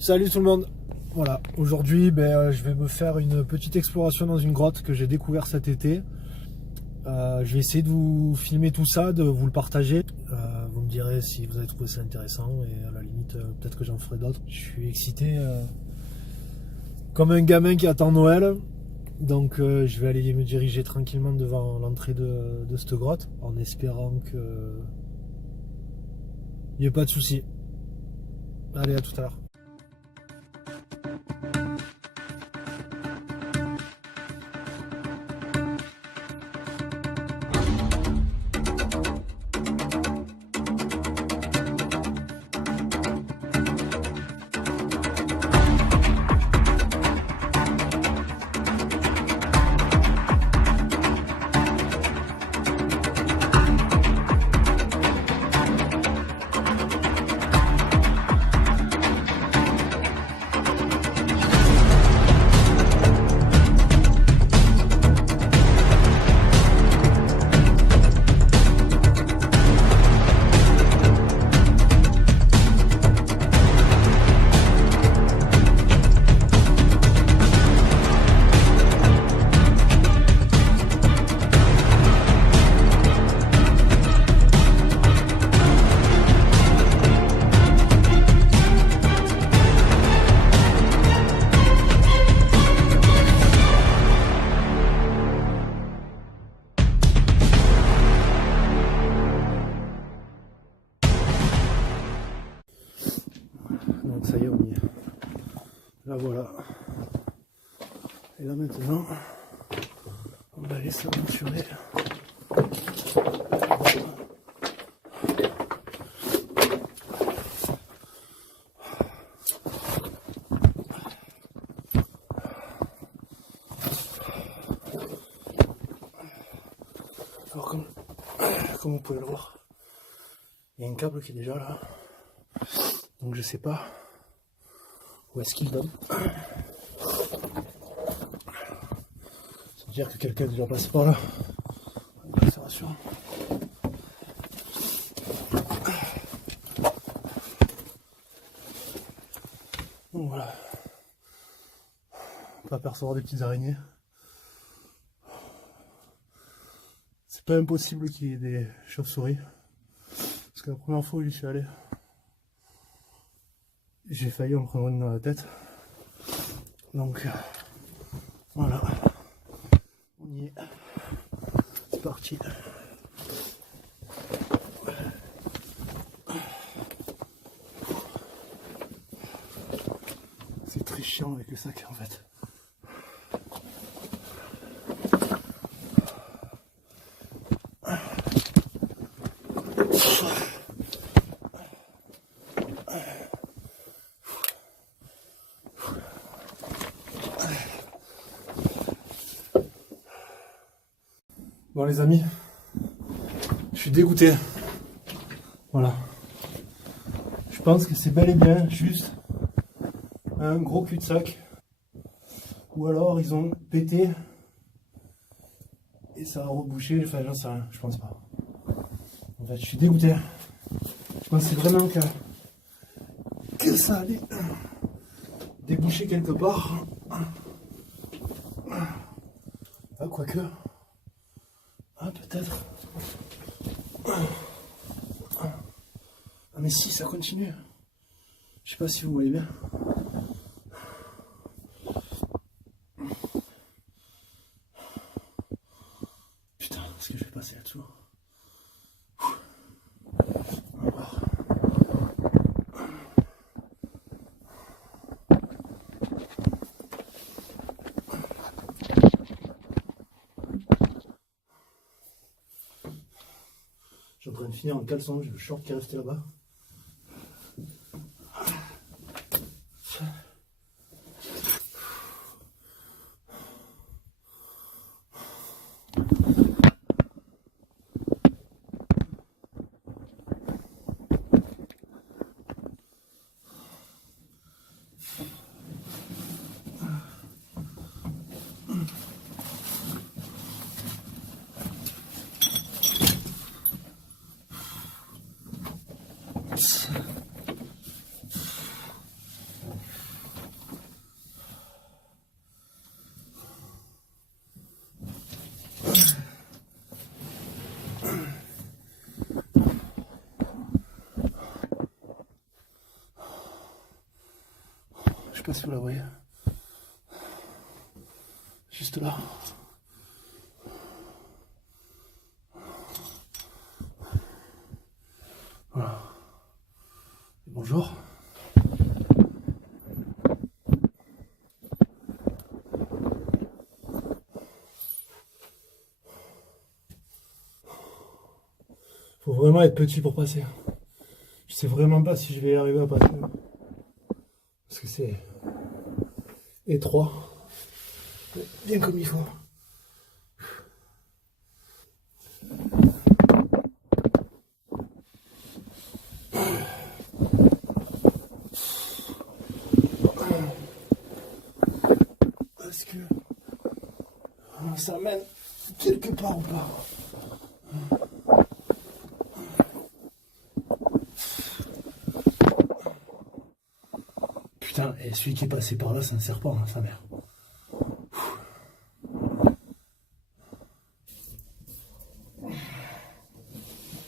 Salut tout le monde. Voilà, aujourd'hui je vais me faire une petite exploration dans une grotte que j'ai découvert cet été. Je vais essayer de vous filmer tout ça, de vous le partager. Vous me direz si vous avez trouvé ça intéressant et à la limite peut-être que j'en ferai d'autres. Je suis excité comme un gamin qui attend Noël. Donc je vais aller me diriger tranquillement devant l'entrée de cette grotte en espérant que il n'y ait pas de soucis. Allez, à tout à l'heure. Donc ça y est, on y est. Là voilà. Et là maintenant, on va aller s'aventurer. Alors comme vous pouvez le voir, il y a un câble qui est déjà là. Donc je sais pas où est-ce qu'il donne. C'est-à-dire que quelqu'un est déjà passé par là. C'est rassurant. Donc voilà. On peut apercevoir des petites araignées. C'est pas impossible qu'il y ait des chauves-souris. Parce que la première fois où j'y suis allé, j'ai failli en prendre une dans la tête. Donc voilà. On y est. C'est parti. C'est très chiant avec le sac en fait. Bon les amis, je suis dégoûté. Voilà. Je pense que c'est bel et bien juste un gros cul-de-sac. Ou alors ils ont pété et ça a rebouché. Enfin j'en sais rien, je pense pas. En fait je suis dégoûté. Je pensais vraiment que ça allait déboucher quelque part. Ah quoique. Ah peut-être. Ah mais si ça continue. Je sais pas si vous voyez bien. Putain, est-ce que je vais passer là-dessous? On va voir. Je suis en train de finir en caleçon, j'ai le short qui est resté là-bas. sais pas si vous la voyez. Juste là. Voilà. Bonjour. Faut vraiment être petit pour passer. Je sais vraiment pas si je vais y arriver à passer. Parce que c'est étroit. Bien comme il faut. Est-ce que ça mène quelque part ou pas? Putain, et celui qui est passé par là, c'est un serpent, hein, sa mère.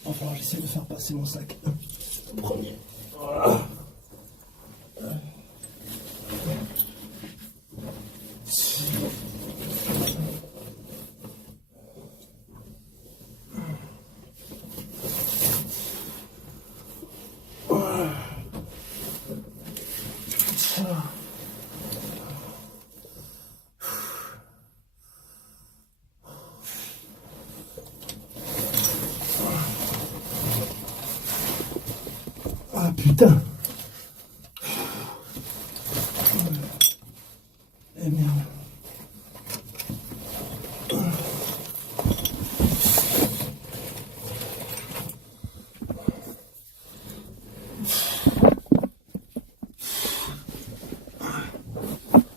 Enfin, j'essaie de faire passer mon sac. Premier. Voilà. Ah putain. Eh merde.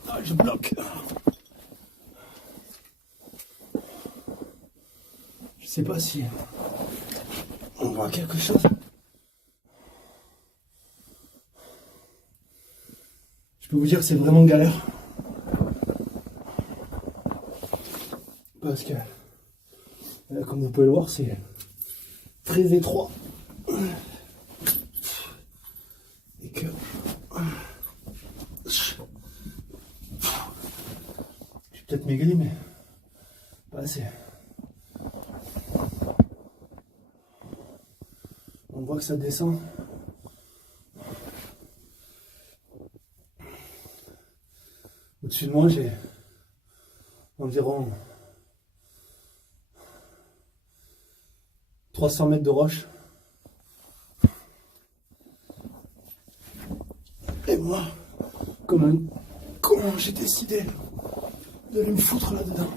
Ah, je bloque. Je sais pas si on voit quelque chose. Je peux vous dire que c'est vraiment galère. Parce que, comme vous pouvez le voir, c'est très étroit. Et que... Je vais peut-être maigrir, mais pas assez. On voit que ça descend. Au-dessus de moi, j'ai environ 300 mètres de roche. Et moi, comment j'ai décidé de me foutre là-dedans.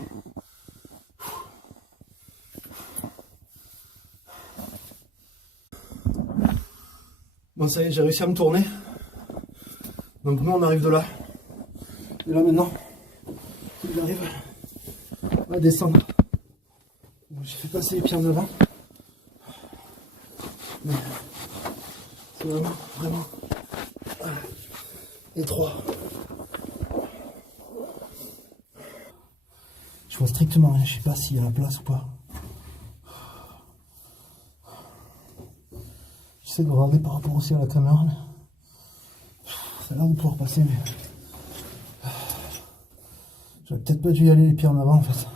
Bon, ça y est, j'ai réussi à me tourner. Donc nous, on arrive de là. Et là, maintenant, j'arrive à descendre. Bon, j'ai fait passer les pieds en avant. Mais c'est vraiment étroit. Je vois strictement rien, je sais pas s'il y a la place ou pas. J'essaie de regarder par rapport aussi à la caméra. Mais... ça a l'air de pouvoir passer, mais... j'aurais peut-être pas dû y aller les pieds en avant en fait.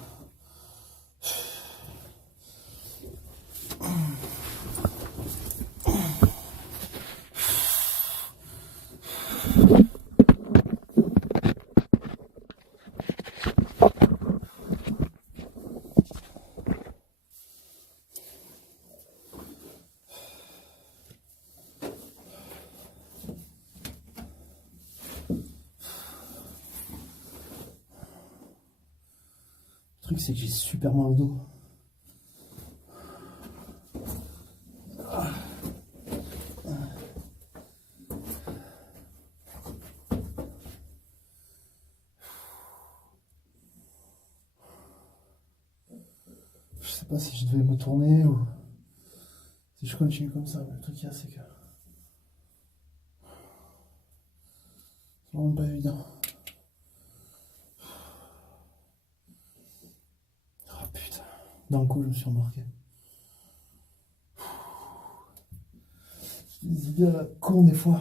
Le truc c'est que j'ai super mal au dos. Je sais pas si je devais me tourner ou si je continue comme ça. Mais le truc qu'il y a, c'est que c'est vraiment pas évident. Oh putain, d'un coup je me suis remarqué. J'ai des idées à la con des fois.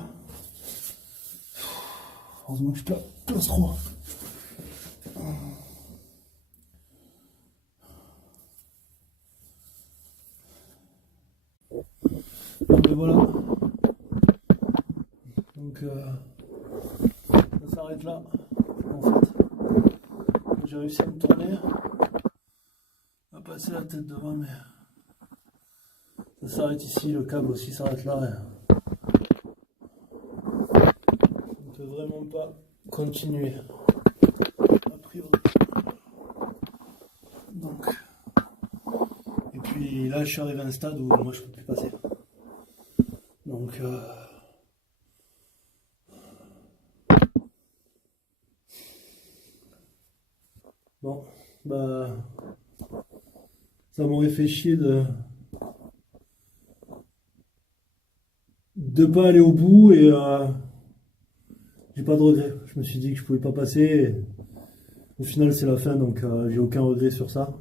Heureusement que je place trop. Et voilà. Donc ça s'arrête là. En fait, j'ai réussi à me tourner, à passer la tête devant, mais ça s'arrête ici. Le câble aussi s'arrête là. On ne peut vraiment pas continuer. A priori. Donc, et puis là, je suis arrivé à un stade où moi je peux plus passer. Donc bon, bah ça m'aurait fait chier de pas aller au bout et j'ai pas de regret. Je me suis dit que je pouvais pas passer. Et au final, c'est la fin, donc j'ai aucun regret sur ça.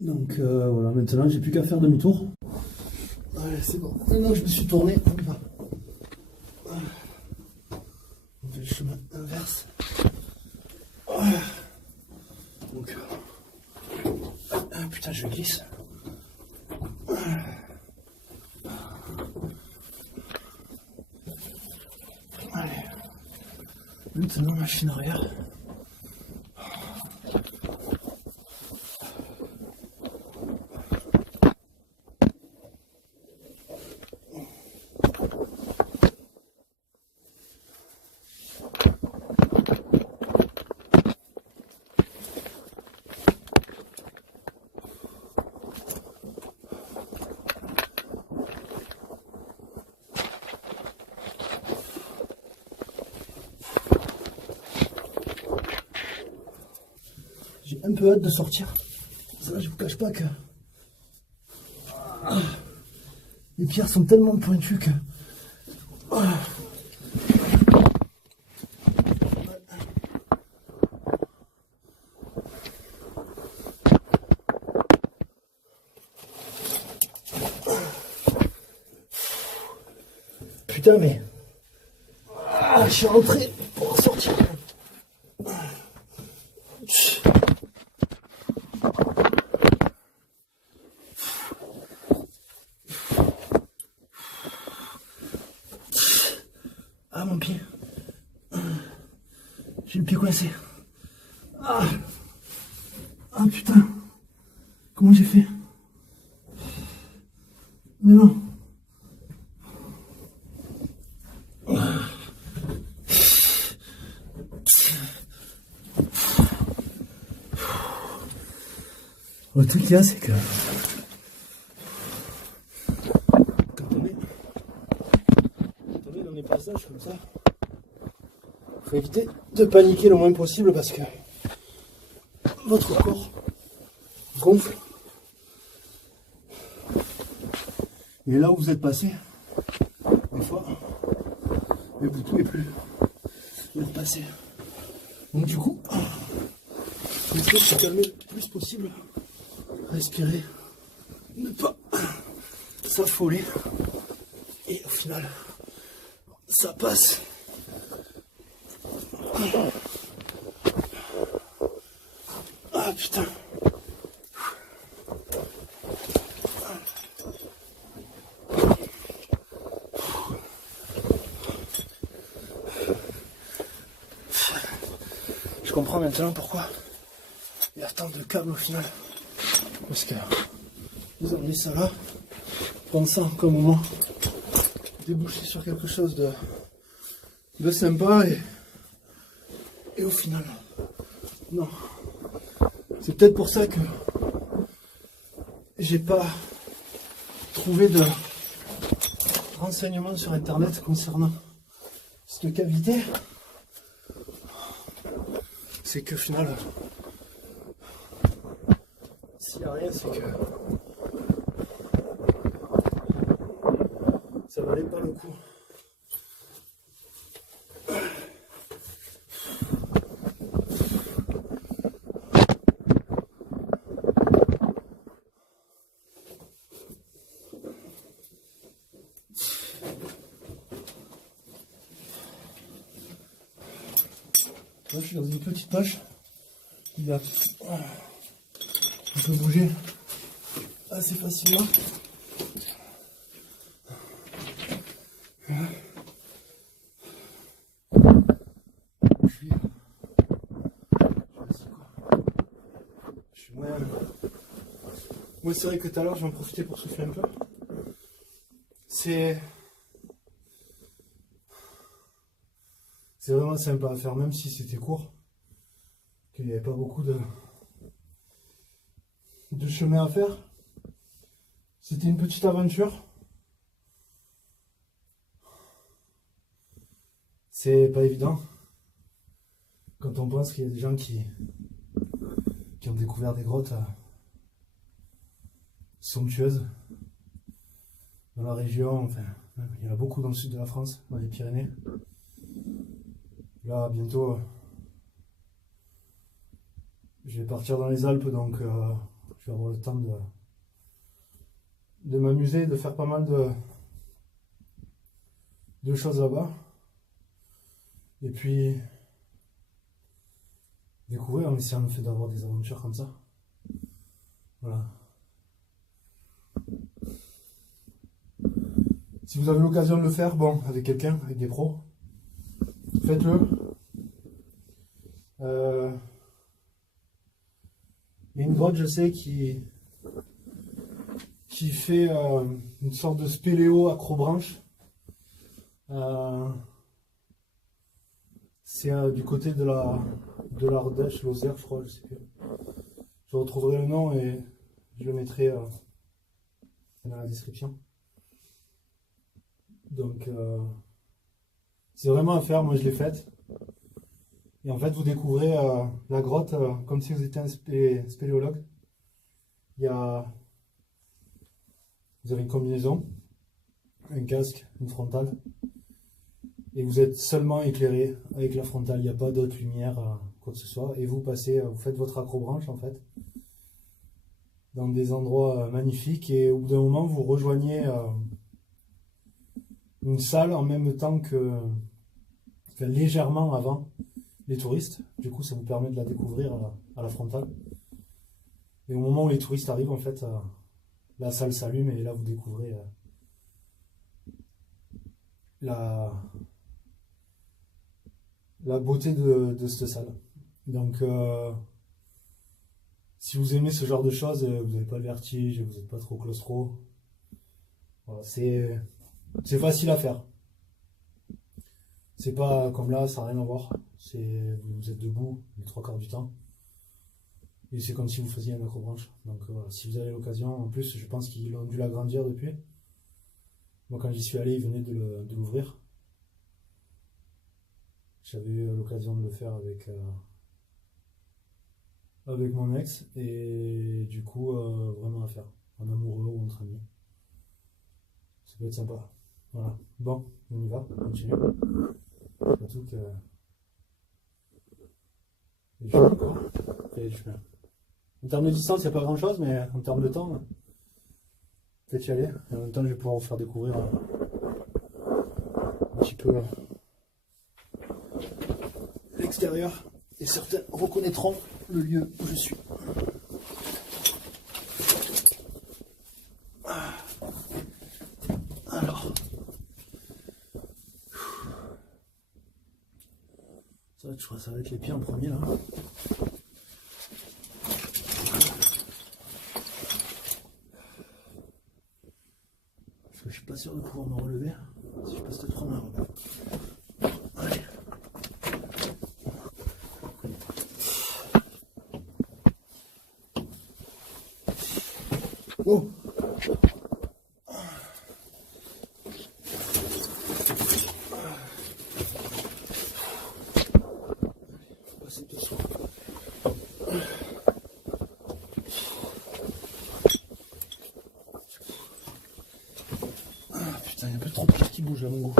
Donc voilà, maintenant j'ai plus qu'à faire demi-tour. Allez, c'est bon. Maintenant que je me suis tourné, on y va. On fait le chemin inverse. Donc, ah putain, je glisse. Allez. Maintenant, machine arrière. J'ai un peu hâte de sortir. Ça, je vous cache pas que les pierres sont tellement pointues que putain, mais je suis rentré pour sortir. Ah, mon pied. J'ai le pied coincé. Ah, putain. Comment j'ai fait? Mais non. Le truc qu'il y a, c'est que quand on est dans des passages comme ça, il faut éviter de paniquer le moins possible parce que votre corps gonfle. Et là où vous êtes passé, des fois, mais vous ne pouvez plus le repasser. Donc du coup, il faut se calmer le plus possible, respirer, ne pas s'affoler. Et au final, ça passe. Ah putain. Je comprends maintenant pourquoi il y a tant de câbles au final. Parce que ils ont mis ça là, pensant qu'au moment déboucher sur quelque chose de sympa et au final, non. C'est peut-être pour ça que j'ai pas trouvé de renseignements sur internet concernant cette cavité. C'est que au final, s'il n'y a rien, c'est que ça valait pas le coup. Là, je suis dans une petite poche. On peut bouger assez facilement. Voilà. Moi, c'est vrai que tout à l'heure, j'en profitais pour souffler un peu. C'est vraiment sympa à faire, même si c'était court, qu'il n'y avait pas beaucoup de chemin à faire. C'était une petite aventure. C'est pas évident quand on pense qu'il y a des gens qui ont découvert des grottes somptueuses dans la région. Enfin, il y en a beaucoup dans le sud de la France, dans les Pyrénées. Là, bientôt, je vais partir dans les Alpes, donc je vais avoir le temps de m'amuser, de faire pas mal de choses là-bas. Et puis, découvrir en essayant d'avoir des aventures comme ça. Voilà. Si vous avez l'occasion de le faire, bon, avec quelqu'un, avec des pros, faites-le. Il y a une grotte, je sais, qui fait une sorte de spéléo accrobranche. C'est du côté de l'Ardèche, Lozère, je crois, je sais plus. Je retrouverai le nom et je le mettrai dans la description. Donc, c'est vraiment à faire. Moi, je l'ai faite. Et en fait, vous découvrez la grotte comme si vous étiez un spéléologue. Vous avez une combinaison, un casque, une frontale. Et vous êtes seulement éclairé avec la frontale. Il n'y a pas d'autre lumière, quoi que ce soit. Et vous faites votre accrobranche, en fait, dans des endroits magnifiques. Et au bout d'un moment, vous rejoignez une salle en même temps légèrement avant les touristes. Du coup, ça vous permet de la découvrir à la frontale. Et au moment où les touristes arrivent, en fait, la salle s'allume et là, vous découvrez la beauté de cette salle. Donc, si vous aimez ce genre de choses, vous n'avez pas le vertige, vous n'êtes pas trop claustro. Voilà, c'est facile à faire. C'est pas comme là, ça n'a rien à voir. Vous êtes debout les 3/4 du temps. Et c'est comme si vous faisiez un accrobranche. Donc voilà, si vous avez l'occasion, en plus je pense qu'ils ont dû l'agrandir depuis. Moi quand j'y suis allé, ils venaient de l'ouvrir. J'avais eu l'occasion de le faire avec mon ex. Et du coup, vraiment à faire. En amoureux ou entre amis. Ça peut être sympa. Voilà. Bon, on y va, on continue. Surtout que... Et je vais quoi. En termes de distance, il n'y a pas grand chose, mais en termes de temps, peut-être y aller. Et en même temps, je vais pouvoir vous faire découvrir un petit peu l'extérieur. Et certains reconnaîtront le lieu où je suis. Alors. Je crois que ça va être les pieds en premier là. Parce que je suis pas sûr de pouvoir me relever. Si je passe peut-être prendre un relais. Allez. Oh. Il y a un peu trop de choses qui bougent à mon goût.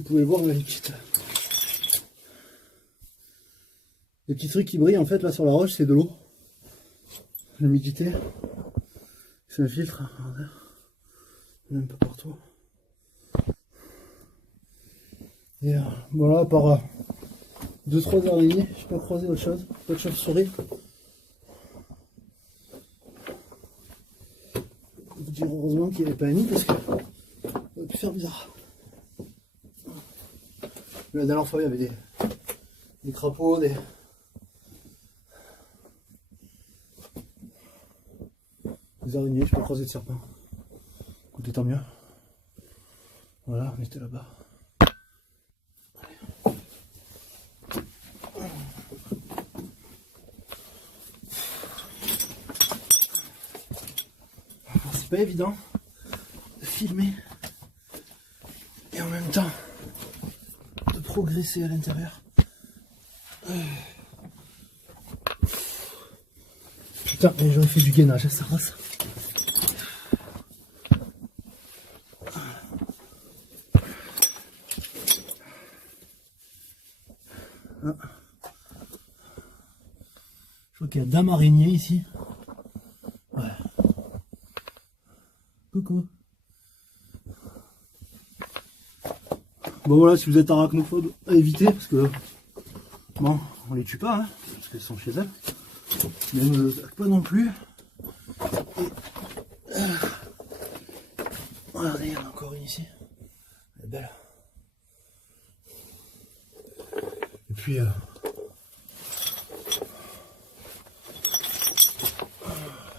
vous pouvez voir là, les petits trucs qui brillent en fait là sur la roche, c'est de l'eau. L'humidité. C'est un filtre. Regardez. Un peu partout. Et voilà, à part 2-3 araignées, je n'ai pas croisé autre chose. Pas de chauve-souris. Je vous dire heureusement qu'il n'y avait pas mis parce que ça aurait pu faire bizarre. La dernière fois il y avait des crapauds, des araignées, je peux croiser de serpents. Écoutez, tant mieux. Voilà, on était là-bas. C'est pas évident de filmer et en même temps de progresser à l'intérieur. Putain, mais j'aurais fait du gainage, ça passe. Ah. Je vois qu'il y a dame araignée ici. Ouais. Coucou. Bon voilà, si vous êtes arachnophobe, à éviter parce que bon, on les tue pas, hein, parce qu'elles sont chez elles. Mais elles ne nous attaquent pas non plus. Et regardez, il y en a encore une ici. Elle est belle. Et puis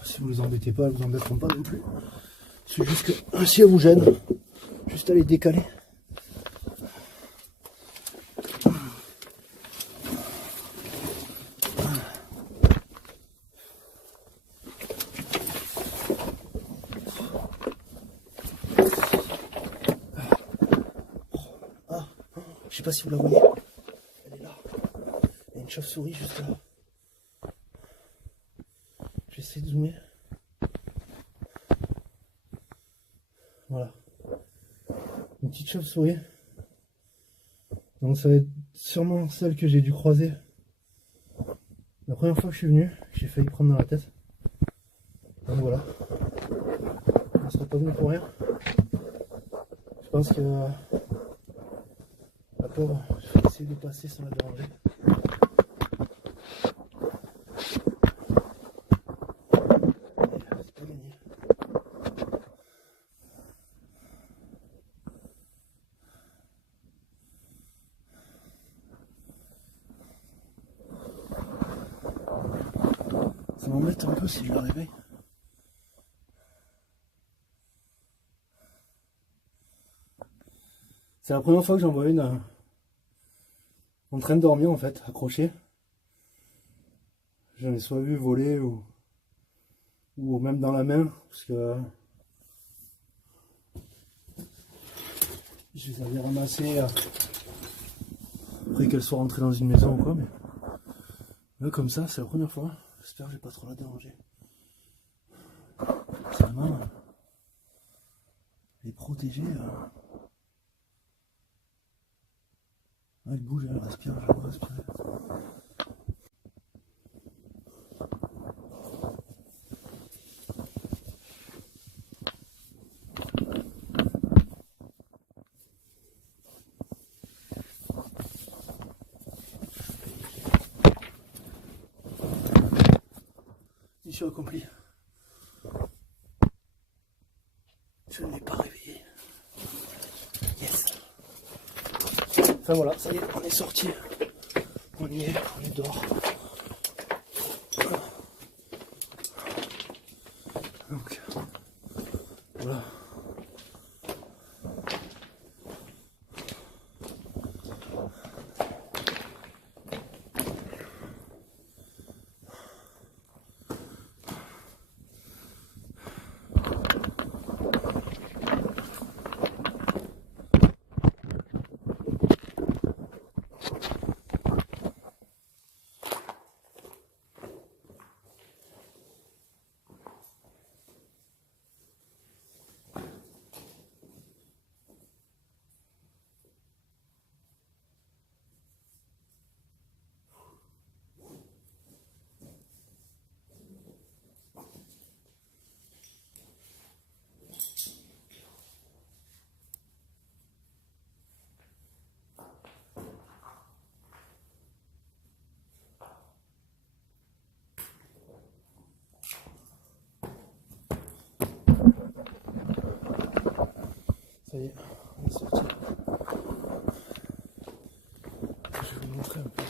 si vous les embêtez pas, elles vous embêteront pas non plus. C'est juste que si elles vous gênent, juste à les décaler. Je sais pas si vous la voyez, elle est là. Il y a une chauve-souris juste là. Je vais essayer de zoomer. Voilà. Une petite chauve-souris. Donc ça va être sûrement celle que j'ai dû croiser la première fois que je suis venu. J'ai failli prendre dans la tête. Donc voilà. On ne sera pas venu pour rien. Je pense que la pauvre, je vais essayer de passer sans la déranger. C'est pas gagné. Ça m'embête un peu si je la réveille. C'est la première fois que j'en vois une en train de dormir en fait, accrochée. J'en ai soit vu voler ou même dans la main, parce que je les avais ramassées après qu'elles soient rentrées dans une maison ou quoi, mais là comme ça, c'est la première fois. J'espère que je vais pas trop la déranger. C'est vraiment les protéger. Elle bouge, elle respire, je vois respirer. Mission accomplie. Je ne l'ai pas réveillé. Yes. Enfin voilà, ça y est, on est sorti. On y est, on est dehors. Donc, voilà. Ça y est, on est sorti. Je vais vous montrer un peu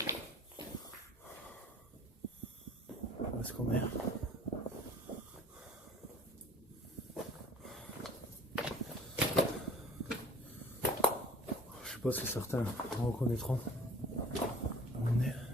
où est-ce qu'on est. Je sais pas si certains en reconnaîtront où on est.